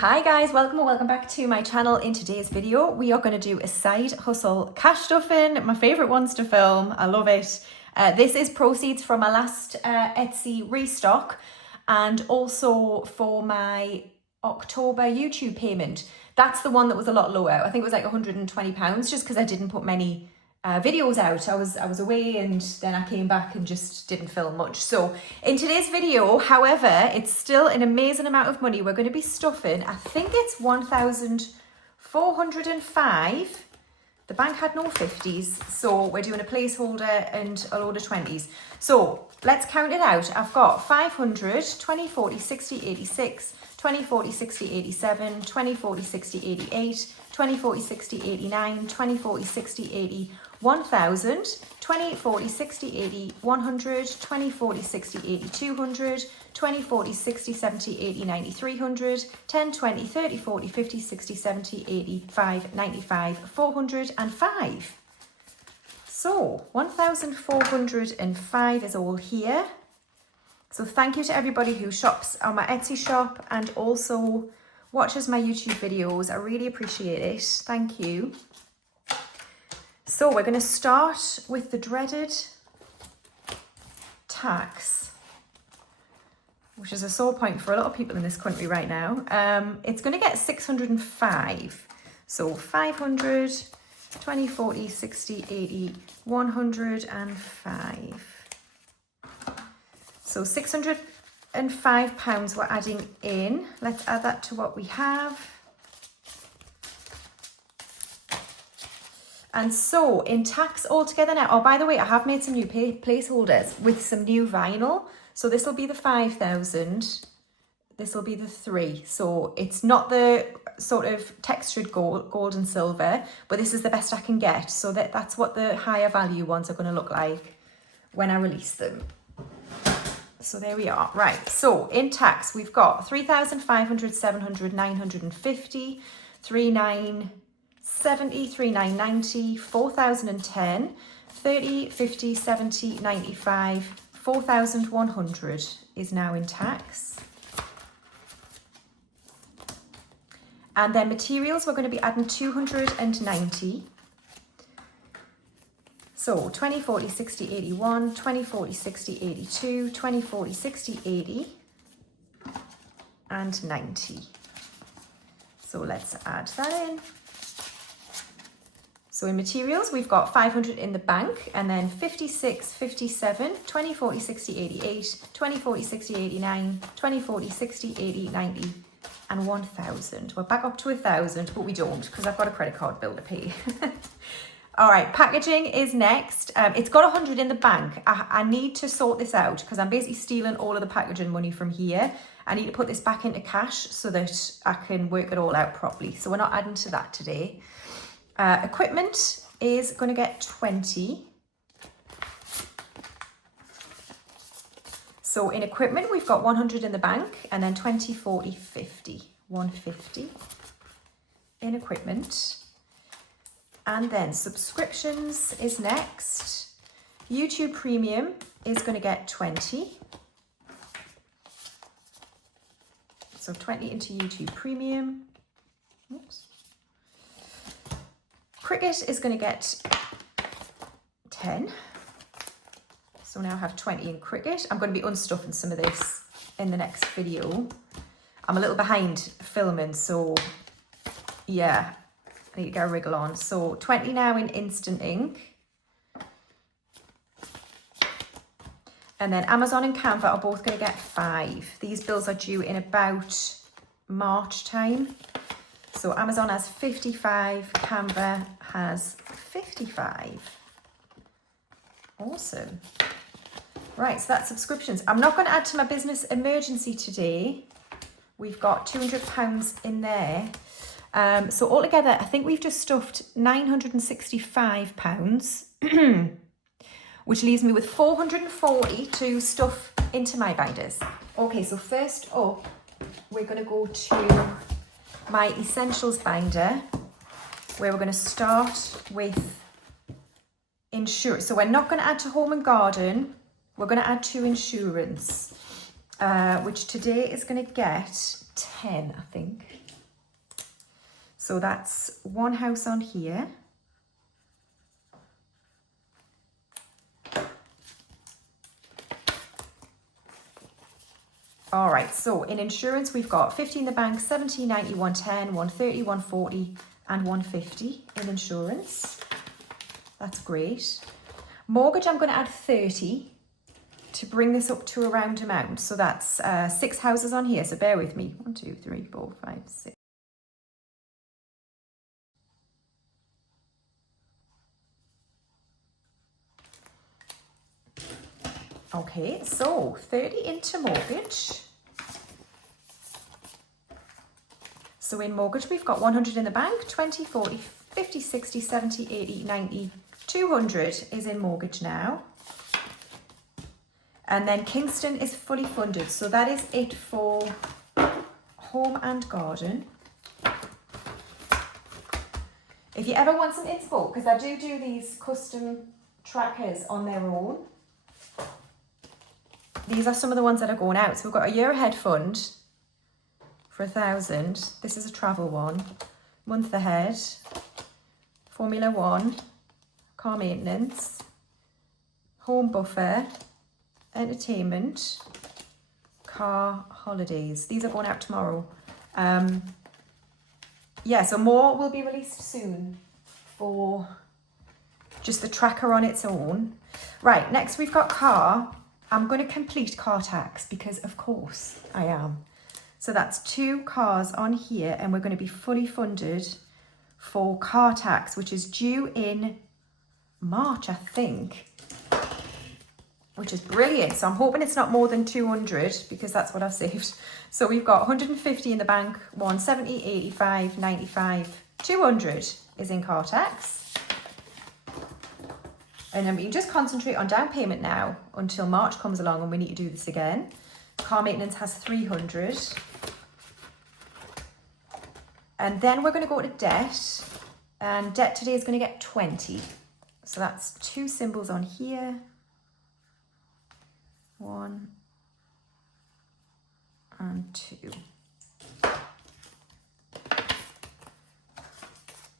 Hi guys, welcome or welcome back to my channel. In today's video, we are going to do a side hustle cash stuffing, my favorite ones to film. I love it. This is proceeds from my last Etsy restock and also for my October YouTube payment. That's the one that was a lot lower. I think it was like £120 just because I didn't put many videos out. I was away and then I came back and just didn't film much. So in today's video, however, it's still an amazing amount of money. We're going to be stuffing, I think it's 1,405. The bank had no 50s, so we're doing a placeholder and a load of 20s. So let's count it out. I've got 500, 20, 40, 60, 86, 20, 40, 60, 87, 20, 40, 60, 88, 20, 40, 60, 89, 20, 40, 60, 80, 1,000, 20, 40, 60, 80, 100, 20, 40, 60, 80, 200, 20, 40, 60, 70, 80, 90, 300, 10, 20, 30, 40, 50, 60, 70, 85, 95, 405. So 1,405 is all here. So thank you to everybody who shops on my Etsy shop and also watches my YouTube videos. I really appreciate it. Thank you. So we're going to start with the dreaded tax, which is a sore point for a lot of people in this country right now. It's going to get 605. So 500, 20, 40, 60, 80, 105. So £605 we're adding in. Let's add that to what we have. And so in tax altogether now, oh, by the way, I have made some new placeholders with some new vinyl. So this will be the 5,000. This will be the 3. So it's not the sort of textured gold and silver, but this is the best I can get. So that's what the higher value ones are going to look like when I release them. So there we are. Right. So in tax, we've got 3,500, 700, 950, 3,970, 3,990, 4,010, 30, 50, 70, 95, 4,100 is now in tax. And then materials, we're going to be adding 290. So 20, 40, 60, 81, 20, 40, 60, 82, 20, 40, 60, 80, and 90. So let's add that in. So in materials, we've got 500 in the bank, and then 56, 57, 20, 40, 60, 88, 20, 40, 60, 89, 20, 40, 60, 80, 90, and 1,000. We're back up to 1,000, but we don't because I've got a credit card bill to pay. All right, packaging is next. It's got 100 in the bank. I need to sort this out because I'm basically stealing all of the packaging money from here. I need to put this back into cash so that I can work it all out properly. So we're not adding to that today. Equipment is going to get 20. So in equipment, we've got 100 in the bank and then 20, 40, 50. 150 in equipment. And then subscriptions is next. YouTube Premium is going to get 20. So 20 into YouTube Premium. Oops. Cricket is going to get 10. So now I have 20 in cricket. I'm going to be unstuffing some of this in the next video. I'm a little behind filming, so yeah, I need to get a wriggle on. So 20 now in Instant Ink. And then Amazon and Canva are both going to get 5. These bills are due in about March time. So Amazon has 55, Canva has 55. Awesome. Right, so that's subscriptions. I'm not going to add to my business emergency today. We've got £200 in there. So altogether, I think we've just stuffed £965, which leaves me with 440 to stuff into my binders. Okay, so first up, we're going to go to my essentials binder, where we're going to start with insurance. So we're not going to add to home and garden. We're going to add to insurance, which today is going to get 10, I think. So that's one house on here. All right, so in insurance, we've got 50 in the bank, 70, 90, 110, 130, 140, and 150 in insurance. That's great. Mortgage, I'm going to add 30 to bring this up to a round amount. So that's 6 houses on here, so bear with me. 1, 2, 3, 4, 5, 6. Okay, so 30 into mortgage. So in mortgage, we've got 100 in the bank, 20, 40, 50, 60, 70, 80, 90, 200 is in mortgage now. And then Kingston is fully funded. So that is it for home and garden. If you ever want some inspo, because I do these custom trackers on their own. These are some of the ones that are going out. So we've got a year ahead fund for 1,000. This is a travel one. Month ahead. Formula 1. Car maintenance. Home buffer. Entertainment. Car holidays. These are going out tomorrow. Yeah, so more will be released soon for just the tracker on its own. Right, next we've got car. I'm going to complete car tax because of course I am. So that's 2 cars on here and we're going to be fully funded for car tax, which is due in March, I think, which is brilliant. So I'm hoping it's not more than 200 because that's what I've saved. So we've got 150 in the bank, 170, 85, 95, 200 is in car tax. And then we can just concentrate on down payment now until March comes along and we need to do this again. Car maintenance has 300. And then we're going to go to debt. And debt today is going to get 20. So that's 2 symbols on here. 1 and 2.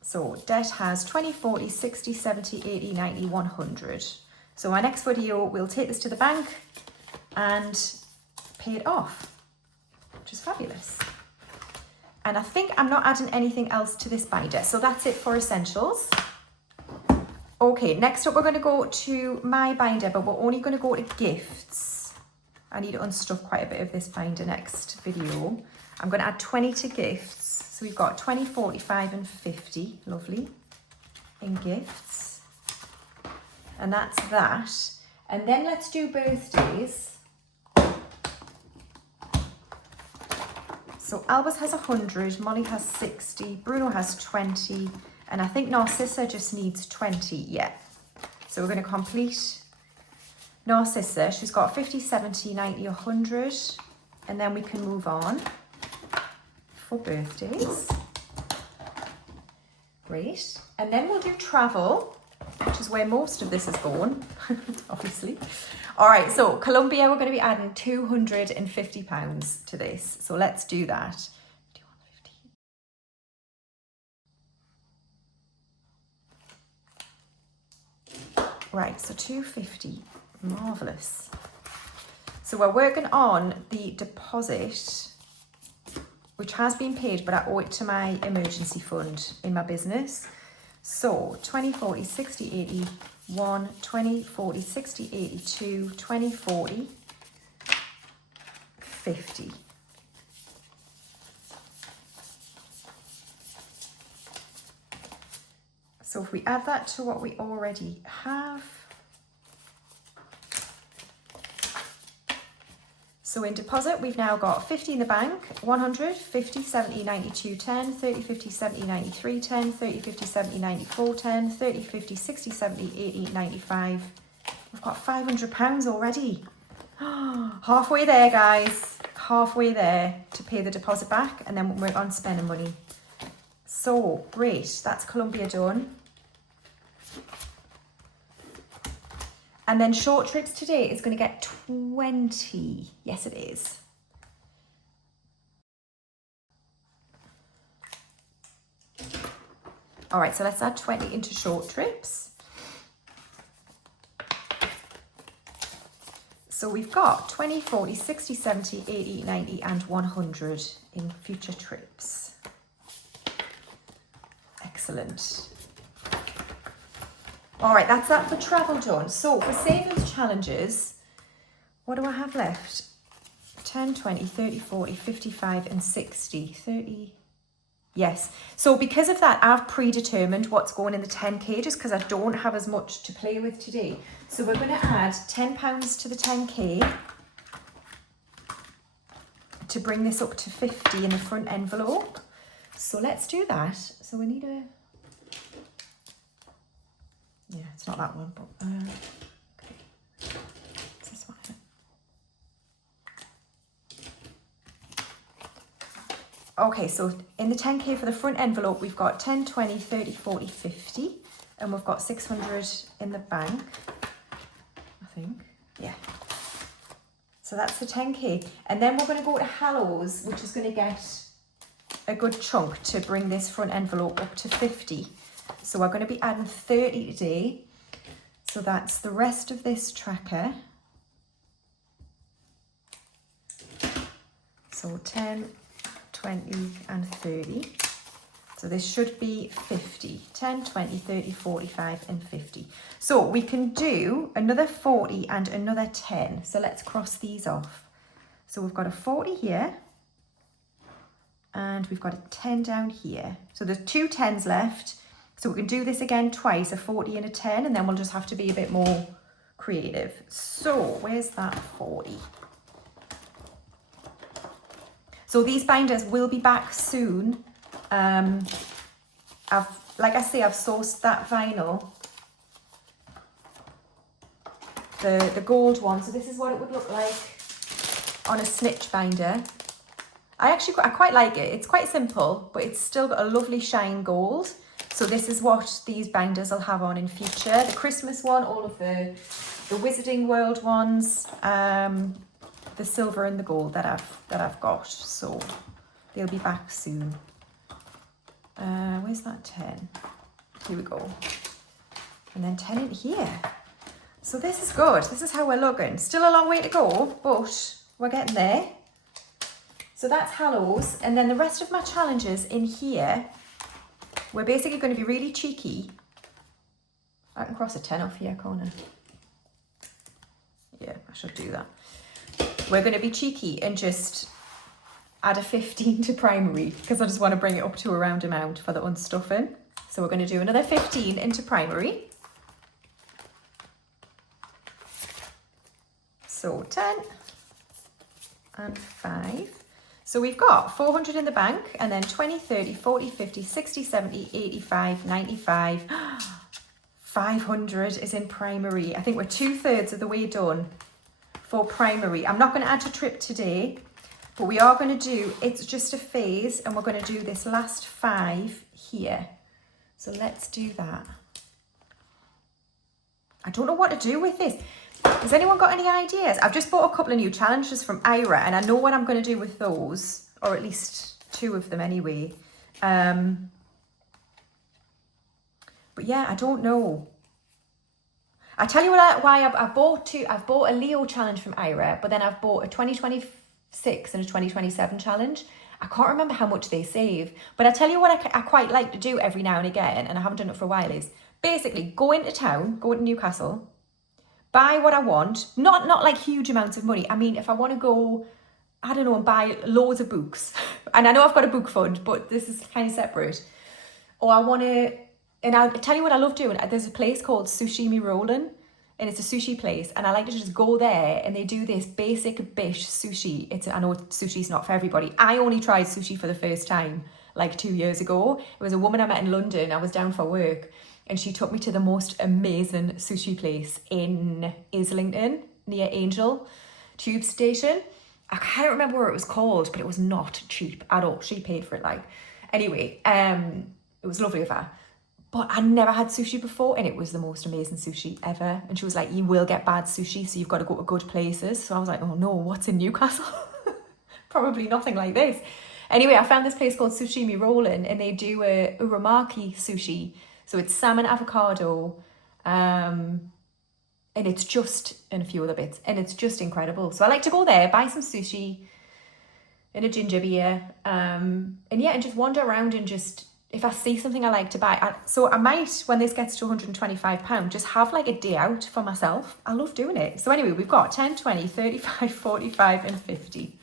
So debt has 20, 40, 60, 70, 80, 90, 100. So my next video, we'll take this to the bank and pay it off, which is fabulous. And I think I'm not adding anything else to this binder. So that's it for essentials. Okay, next up we're going to go to my binder, but we're only going to go to gifts. I need to unstuff quite a bit of this binder next video. I'm going to add 20 to gifts. So we've got 20, 45 and 50, lovely, in gifts. And that's that. And then let's do birthdays. So Albus has 100, Molly has 60, Bruno has 20, and I think Narcissa just needs 20, yeah. So we're going to complete Narcissa. She's got 50, 70, 90, 100, and then we can move on for birthdays. Great. And then we'll do travel, which is where most of this is going, obviously. All right, so Colombia, we're going to be adding £250 to this. So let's do that. Right, so 250, marvellous. So we're working on the deposit, which has been paid, but I owe it to my emergency fund in my business. So 20, 40, 60, 80, 1, 20, 40, 60, 82, 20, 40, 50. So if we add that to what we already have, so in deposit, we've now got 50 in the bank, 100, 50, 70, 92, 10, 30, 50, 70, 93, 10, 30, 50, 70, 94, 10, 30, 50, 60, 70, 80, 95. We've got £500 already. Halfway there, guys. Halfway there to pay the deposit back, and then we'll work on spending money. So, great. That's Colombia done. And then short trips today is going to get 20. Yes, it is. All right, so let's add 20 into short trips. So we've got 20, 40, 60, 70, 80, 90 and 100 in future trips. Excellent. All right, that's that for travel done. So for savings challenges, what do I have left? 10, 20, 30, 40, 55 and 60. 30. Yes. So because of that, I've predetermined what's going in the 10K just because I don't have as much to play with today. So we're going to add £10 to the 10K to bring this up to 50 in the front envelope. So let's do that. So we need a... Yeah, it's not that one, but... Okay. It's this one. Okay, so in the 10K for the front envelope, we've got 10, 20, 30, 40, 50. And we've got 600 in the bank, I think. Yeah. So that's the 10K. And then we're going to go to Hallows, which is going to get a good chunk to bring this front envelope up to 50. So we're going to be adding 30 today. So that's the rest of this tracker. So 10, 20 and 30. So this should be 50. 10, 20, 30, 45 and 50. So we can do another 40 and another 10. So let's cross these off. So we've got a 40 here. And we've got a 10 down here. So there's two 10s left. So we can do this again twice, a 40 and a 10, and then we'll just have to be a bit more creative. So where's that 40? So these binders will be back soon. Like I say, I've sourced that vinyl, the gold one. So this is what it would look like on a snitch binder. I quite like it. It's quite simple, but it's still got a lovely shine gold. So this is what these binders will have on in future. The Christmas one, all of the Wizarding World ones, the silver and the gold that I've got. So they'll be back soon. Where's that 10? Here we go. And then 10 in here. So this is good. This is how we're looking. Still a long way to go, but we're getting there. So that's Hallows. And then the rest of my challenges in here, we're basically going to be really cheeky. I can cross a 10 off here, can't I? Yeah, I should do that. We're going to be cheeky and just add a 15 to primary because I just want to bring it up to a round amount for the unstuffing. So we're going to do another 15 into primary. So 10 and 5. So we've got 400 in the bank and then 20, 30, 40, 50, 60, 70, 85, 95. 500 is in primary. I think we're 2/3 of the way done for primary. I'm not going to add to trip today, but we are going to do, it's just a phase, and we're going to do this last 5 here. So let's do that. I don't know what to do with this. Has anyone got any ideas? I've just bought a couple of new challenges from Ira, and I know what I'm going to do with those, or at least 2 of them anyway. But yeah, I don't know. I tell you why I've bought 2. I've bought a Leo challenge from Ira, but then I've bought a 2026 and a 2027 challenge. I can't remember how much they save, but I tell you what I quite like to do every now and again, and I haven't done it for a while, is basically go into town, go into Newcastle, buy what I want, not like huge amounts of money. I mean, if I want to go, I don't know, and buy loads of books, and I know I've got a book fund, but this is kind of separate. Or I want to, and I'll tell you what I love doing. There's a place called Sushimi Rollin', and it's a sushi place, and I like to just go there, and they do this basic bish sushi. I know sushi's not for everybody. I only tried sushi for the first time like 2 years ago. It was a woman I met in London. I was down for work, and she took me to the most amazing sushi place in Islington near Angel Tube Station. I can't remember what it was called, but it was not cheap at all. She paid for it, like. Anyway, it was lovely of her. But I never had sushi before, and it was the most amazing sushi ever. And she was like, you will get bad sushi, so you've got to go to good places. So I was like, oh no, what's in Newcastle? Probably nothing like this. Anyway, I found this place called Sushimi Rolling, and they do a uramaki sushi. So it's salmon avocado, and it's just, and a few other bits, and it's just incredible. So I like to go there, buy some sushi and a ginger beer, and yeah, and just wander around and just, if I see something I like to buy, so I might, when this gets to £125, just have like a day out for myself. I love doing it. So anyway, we've got 10, 20, 35, 45 and 50.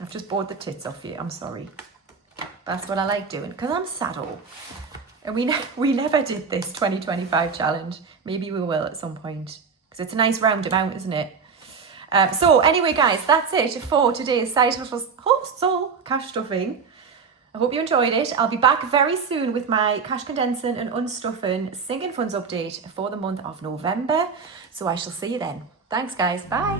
I've just bored the tits off you, I'm sorry. That's what I like doing, because I'm saddle. And we never did this 2025 challenge. Maybe we will at some point, because it's a nice round amount, isn't it? So anyway, guys, that's it for today's Side Hustle cash stuffing. I hope you enjoyed it. I'll be back very soon with my cash condensing and unstuffing sinking funds update for the month of November. So I shall see you then. Thanks, guys. Bye.